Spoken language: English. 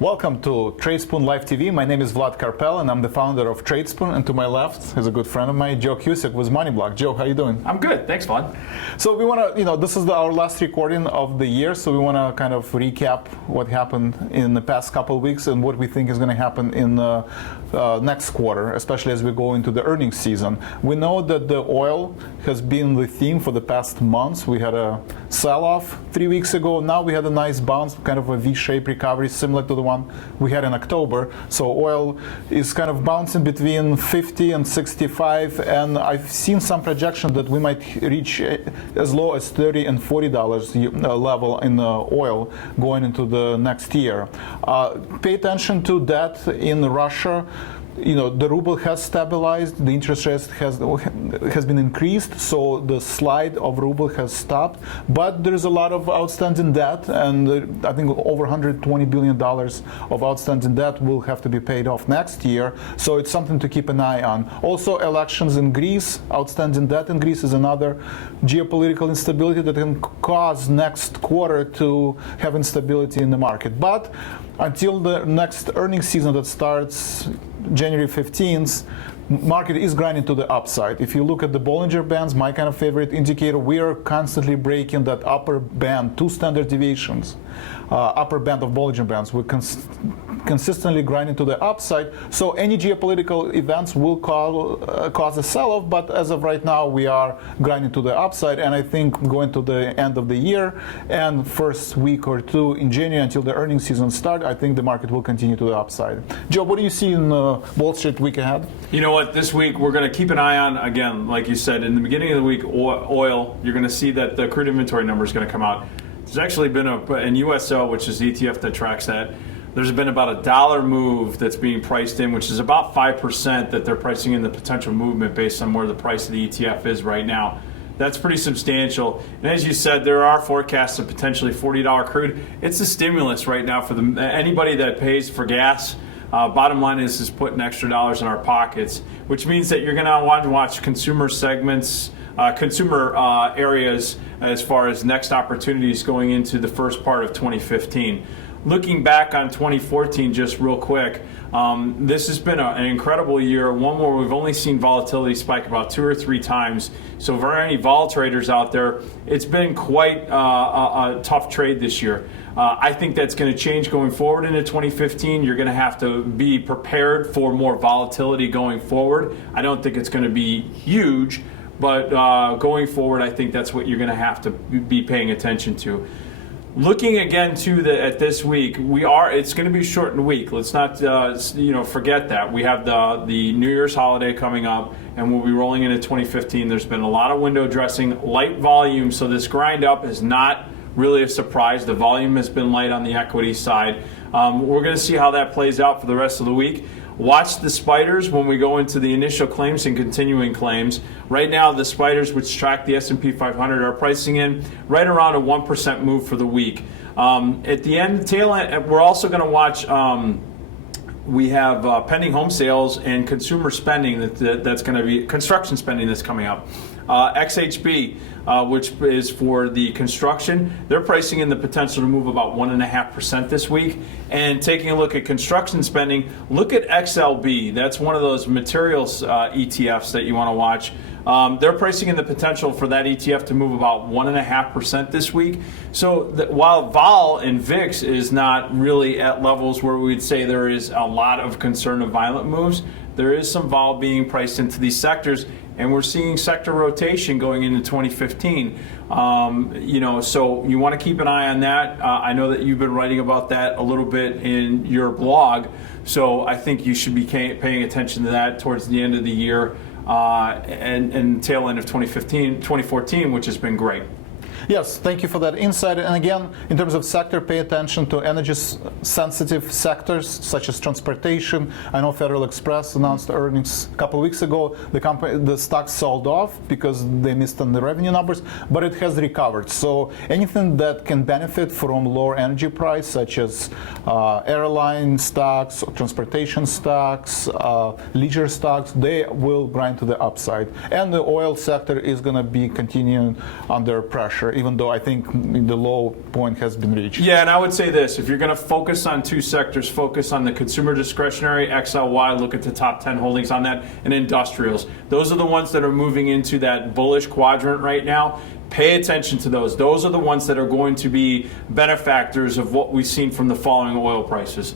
Welcome to Tradespoon Live TV. My name is Vlad Karpel, and I'm the founder of Tradespoon. And to my left is a good friend of mine, Joe Cusick with MoneyBlock. Joe, how you doing? I'm good. Thanks, Vlad. So we want to, this is our last recording of the year, so we want to kind of recap what happened in the past couple of weeks and what we think is going to happen in the next quarter, especially as we go into the earnings season. We know that the oil has been the theme for the past months. We had a sell-off 3 weeks ago. Now we had a nice bounce, kind of a V-shaped recovery, similar to the one we had in October. So oil is kind of bouncing between 50 and 65, and I've seen some projection that we might reach as low as $30 and $40 level in oil going into the next year. Pay attention to that in Russia. The ruble has stabilized, the interest rate has been increased, so the slide of ruble has stopped. But there's a lot of outstanding debt, and I think over $120 billion of outstanding debt will have to be paid off next year. So it's something to keep an eye on. Also, elections in Greece, outstanding debt in Greece is another geopolitical instability that can cause next quarter to have instability in the market. But until the next earnings season that starts January 15th, market is grinding to the upside. If you look at the Bollinger Bands, my kind of favorite indicator, we are constantly breaking that upper band, 2 standard deviations, upper band of Bollinger Bands. We're consistently grinding to the upside. So any geopolitical events will cause a sell-off, but as of right now, we are grinding to the upside. And I think going to the end of the year and first week or two in January until the earnings season start, I think the market will continue to the upside. Joe, what do you see in Wall Street week ahead? You know what? This week we're going to keep an eye on, again, like you said, in the beginning of the week, oil. You're going to see that the crude inventory number is going to come out. There's actually been in USO, which is the ETF that tracks that, there's been about $1 move that's being priced in, which is about 5% that they're pricing in the potential movement based on where the price of the ETF is right now. That's pretty substantial. And as you said, there are forecasts of potentially $40 crude. It's a stimulus right now for anybody that pays for gas. Bottom line is putting extra dollars in our pockets, which means that you're going to want to watch consumer segments, consumer areas as far as next opportunities going into the first part of 2015. Looking back on 2014, just real quick, this has been an incredible year, one where we've only seen volatility spike about 2 or 3 times. So for any vol traders out there, it's been quite a tough trade this year. I think that's going to change going forward into 2015. You're going to have to be prepared for more volatility going forward. I don't think it's going to be huge, but going forward, I think that's what you're going to have to be paying attention to. Looking again at this week, it's going to be a shortened week. Let's not forget that. We have the New Year's holiday coming up, and we'll be rolling into 2015. There's been a lot of window dressing, light volume, so this grind up is not really a surprise. The volume has been light on the equity side. We're going to see how that plays out for the rest of the week. Watch the spiders when we go into the initial claims and continuing claims. Right now, the spiders, which track the S&P 500, are pricing in right around a 1% move for the week. At the tail end, we're also going to watch. We have pending home sales and consumer spending that's going to be construction spending that's coming up. XHB, which is for the construction, they're pricing in the potential to move about 1.5% this week. And taking a look at construction spending, look at XLB. That's one of those materials ETFs that you want to watch. They're pricing in the potential for that ETF to move about 1.5% this week. So while vol and VIX is not really at levels where we would say there is a lot of concern of violent moves, there is some vol being priced into these sectors, and we're seeing sector rotation going into 2015. So you want to keep an eye on that. I know that you've been writing about that a little bit in your blog, so I think you should be paying attention to that towards the end of the year and tail end of 2014, which has been great. Yes, thank you for that insight. And again, in terms of sector, pay attention to energy-sensitive sectors such as transportation. I know Federal Express announced earnings a couple of weeks ago. The stock sold off because they missed on the revenue numbers, but it has recovered. So anything that can benefit from lower energy price, such as airline stocks, transportation stocks, leisure stocks, they will grind to the upside. And the oil sector is going to be continuing under pressure, even though I think the low point has been reached. Yeah, and I would say this, if you're going to focus on two sectors, focus on the consumer discretionary, XLY, look at the top 10 holdings on that, and industrials. Those are the ones that are moving into that bullish quadrant right now. Pay attention to those. Those are the ones that are going to be benefactors of what we've seen from the falling oil prices.